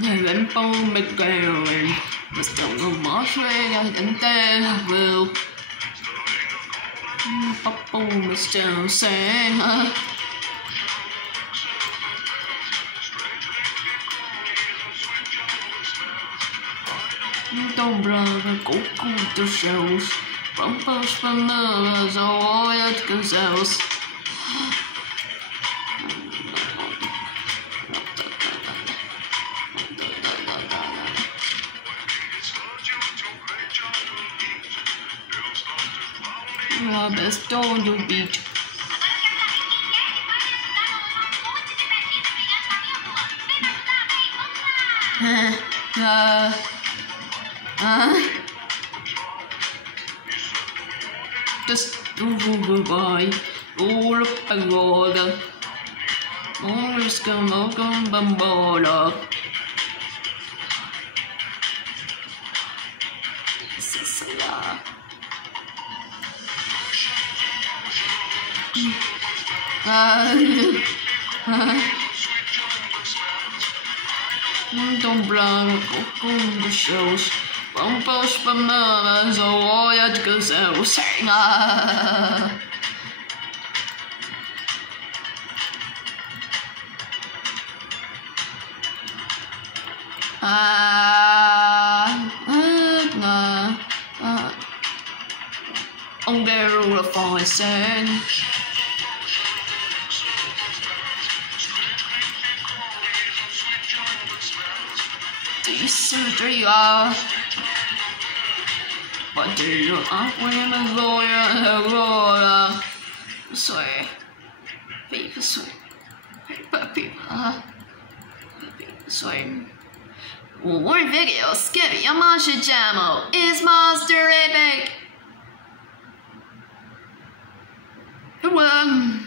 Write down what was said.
Neben Baum mit Gäulen, was don't moshi and then will. Papa is still saying, don't brother go to shows. Bumpers from mothers, all at gazelles. Best don't do beat. Just do goodbye. All up and roll. Always come on, bambola. Don't blame on the shows. Bumpers from mothers, all at gazelle sing. On the rule of voicing. Three but do you women lawyer swear people swear people swear more videos skip your moshi channel is monster epic. One